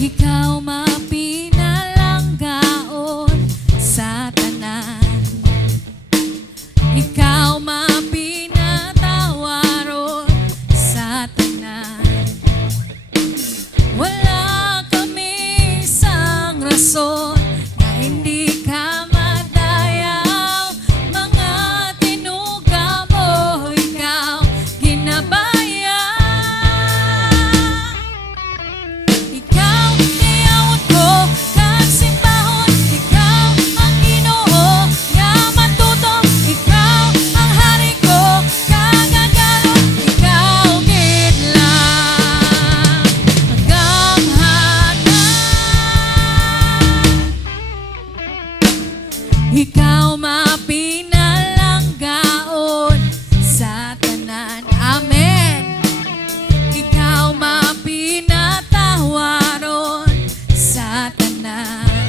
Ikaw mapinalanggaon sa tanan. Ikaw mapinatawaron sa tanan. Wala kami isang rason na hindi ka madayaw. Mga tinuga mo, ikaw ginabaya. Ikaw tiyawon ko kag simbahon. Ikaw ang Ginoo nga matutom. Ikaw ang hari ko kag agalon. Ikaw gid lang magamhanan. Ikaw mapinalanggaon sa tanan. Amen. Ikaw mapinatawaron sa tanan.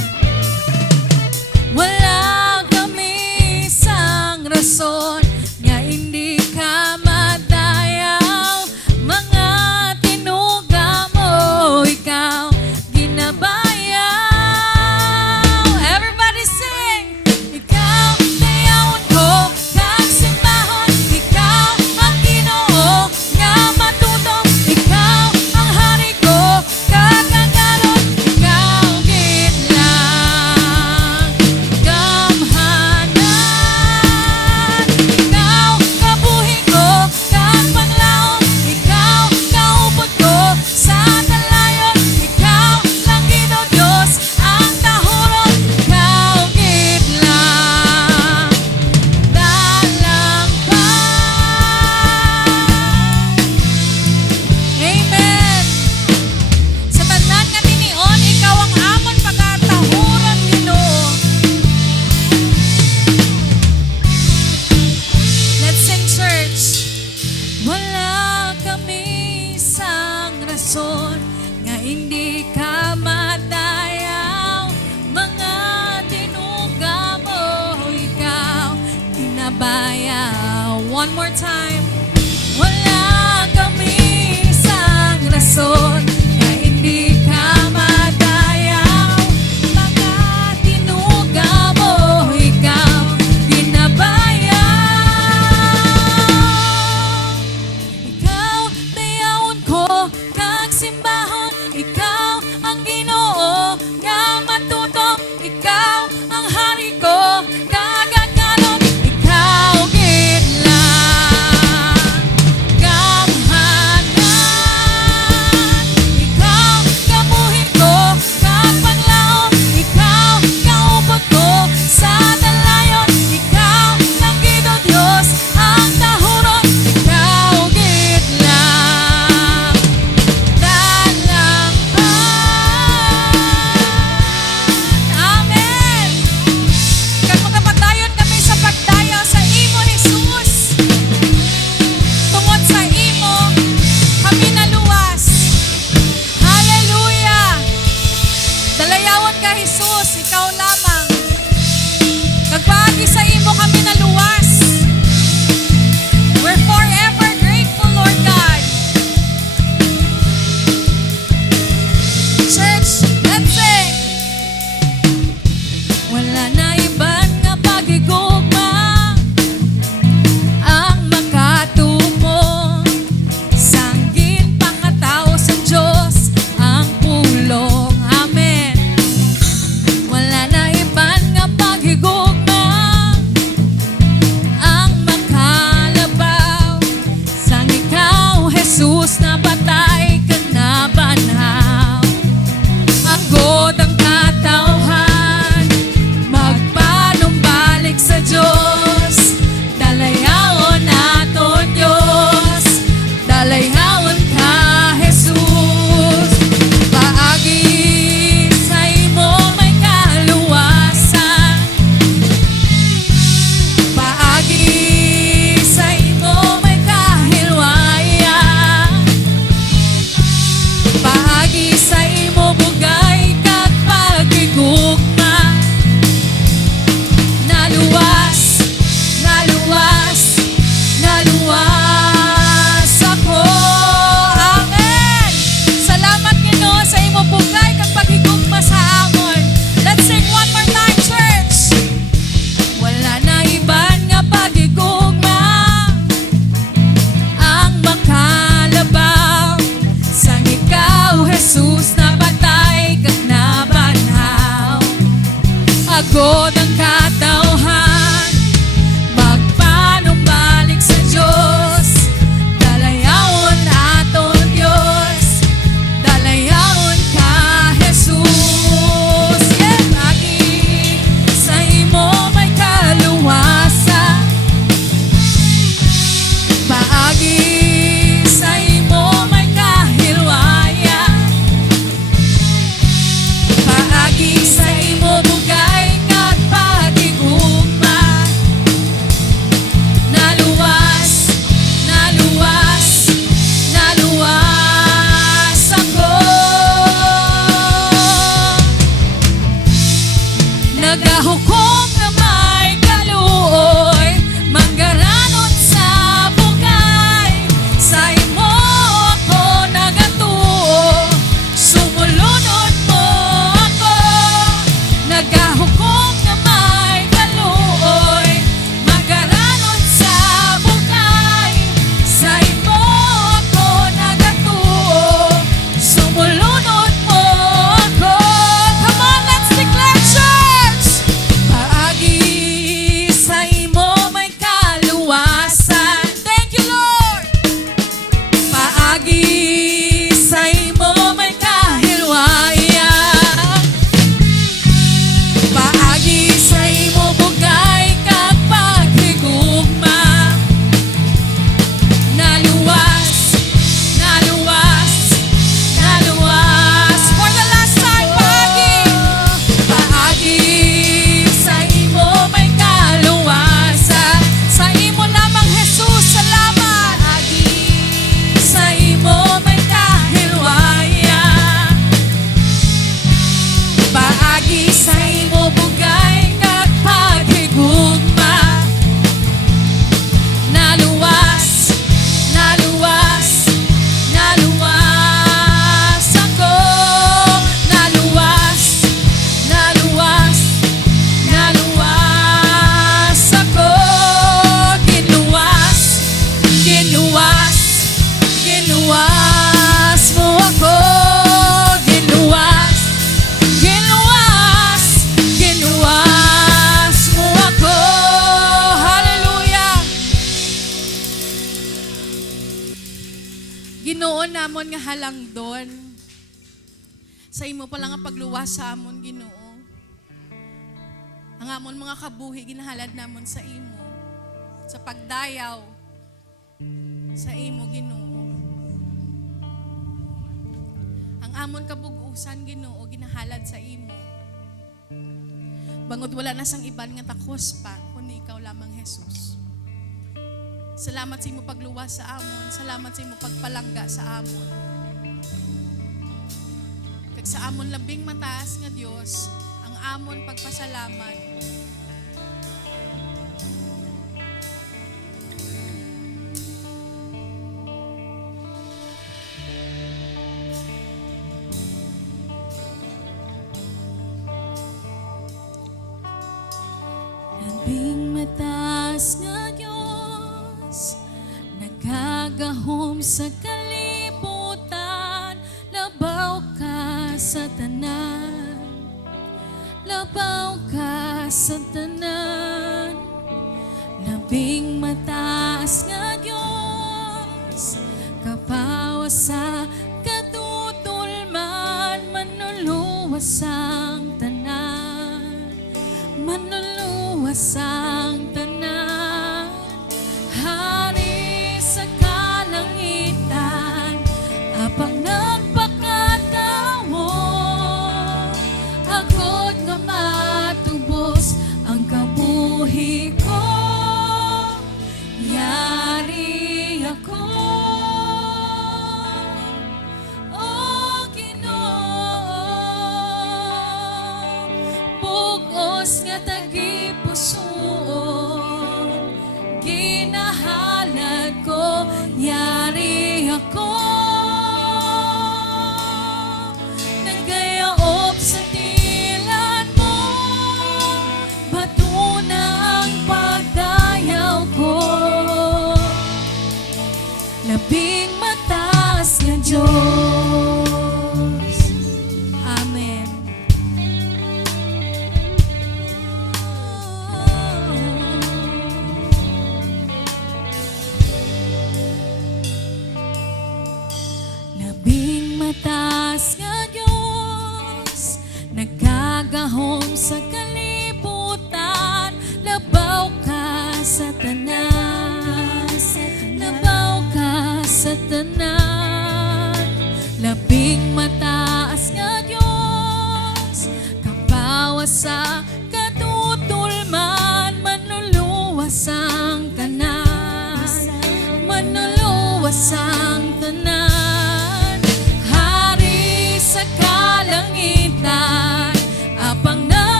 Wala kami isang rason nga hindi ka madayaw. Mga tinuga mo, ikaw ginabayaw. Everybody sing! Ikaw tiyawon ko kag simbahon. Ikaw ang Ginoo nga matutom. Ikaw ang hari ko kag agalon. Ikaw gid lang gamhanan. Ikaw kabuhi ko kag panglaon. Ikaw kaupod ko sa dalayon. Ikaw lang gid o Dios ang tahuron. Ikaw gid lang dalangpan. Amen. Sa tanan nga tinion, ikaw ang amon pagkatahuran, Ginoo. Let's sing, church. Wala kami isang rason nga hindi ka madayaw. Mga tinuga mo, ikaw ginabayaw. One more time. Wala kami isang rason nga hindi ka madayaw. Mga tinuga mo, ikaw ginabayaw. Ikaw tiyawon ko kag simbahon. Ikaw ang Ginoo nga matutom. Ikaw ang hari ko kag agalon. Ikaw gid lang gamhanan. Ikaw kabuhi ko kag panglaon. Ikaw kaupod ko sa dalayon. Ikaw lang gid o Dios ang tahuron. Ikaw gid lang dalangpan. Amen. Kag magapadayon kami sa pagdayaw sa imo, Jesus. Tungod sa imo kami naluwas. Hallelujah. Dalayawon ka, Jesus, ikaw lamang. Kagpaagi sa imo kami naluwas. We're forever grateful, Lord God. Church, let's sing. Wala na iban nga pagigugma ang makatumo. Sanggin pangataw sa Diyos ang pulong. Amen. Wala na iban nga paghigugma ang makalabaw. Sang ikaw, Jesus, na patay ka na banhaw. Agod ang katawhan, magpanumbalik sa Diyos. Dalayawon naton Diyos, dalayawon ka, Jesus. Paagi sa imo may kaluwasan. Paagi sa imo may kahilwayan. Paagi sa imo bugay kag pagigugma. Naluwas, naluwas, naluwas ako. Amen. Salamat Ginoo sa imo bugay kag Jesus na patay kag nabanhaw. Agod ang katawhan, magpanumbalik sa Diyos. Dalayawon aton Diyos, dalayawon ka Jesus. Yeah, lagi sa imo may kaluwasan, paagi sa imo may kahilwayan, paagi sa imo bugay kag pagigugma. Naluwas, naluwas, naluwas ako. Nagahukom na may kaluoy, manggaranon sa bukay. Sa imo ako nagatuo, sumulunod mo ako. Nagahukom na may kaluoy, manggaranon sa bukay. Sa imo ako nagatuo, sumulunod mo ako. Come on, let's declare, church! Paagi sa imo may kaluwasan. Thank you, Lord! Paagi sa imo may kahilwayan, paagi sa imo bugay kag paghigugma. Naluwas, naluwas, naluwas. For the last time, paagi, paagi sa imo may kaluwasan. Sa imo lamang Jesus, salamat. Paagi sa imo may kahilwayan, paagi sa imo bugay kag paghigugma. Naluwas, naluwas, naluwas ako. Naluwas, naluwas, naluwas ako. Ginuwas, ginuwas, ginuwas mo ako. Ginuwas, ginuwas, ginuwas mo ako. Hallelujah! Ginoo namon nga halangdon, sa imo pa lang ang pagluwas sa amon, Ginoo. Ang amon mga kabuhi ginahalad namon sa imo, sa pagdayaw sa imo, Ginoo. Ang amon kabug-usan, Ginoo, ginahalad sa imo. Bangod wala na sang iban nga takos pa, kundi ikaw lamang, Jesus. Salamat sa imo pagluwas sa amon. Salamat sa imo pagpalangga sa amon. Kag sa amon labing mataas nga Dios, ang amon pagpasalamat. Labing mataas nga Diyos, nagagahom sa kalibutan. Labaw ka sa tanan, labaw ka sa tanan. Labing mataas nga Diyos, kapawas sa katutulman. Manuluwas ang tanan, manuluwas ang tanan. Hari sa kalangitan, apang nagpakatawo, agod nga matubos ang kabuhi ko. Yari ako, o Ginoo, bugos nga tagipusoon, ginahalad ko. Yari ako, nagayaob sa tilan mo, bato na ang pagdayaw ko. Labing mataas nga Diyos,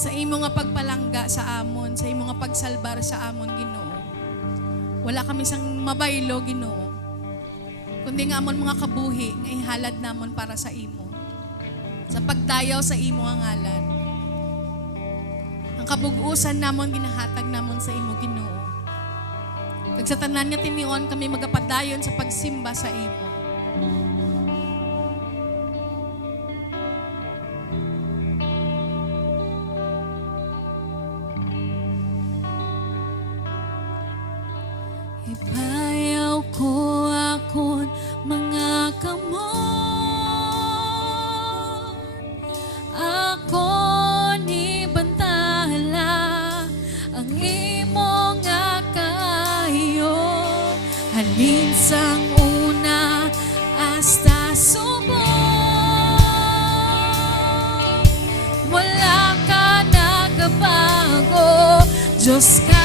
Sa imo nga pagpalangga sa amon, sa imo nga pagsalbar sa amon, Ginoo. Wala kami sang mabaylo, Ginoo. Kundi nga amon mga kabuhi nga ihalad namon para sa imo. Sa pagdayaw sa imo nga ngalan. Ang kabug-usan namon ginahatag namon sa imo, Ginoo. Kag sa tanan nga tinion kami magapadayon sa pagsimba sa imo. Ipayaw ko akon mga kamon, akon ibantala ang imo nga kayo, halin sang una hasta subok, wala ka nagabago, Diyos ka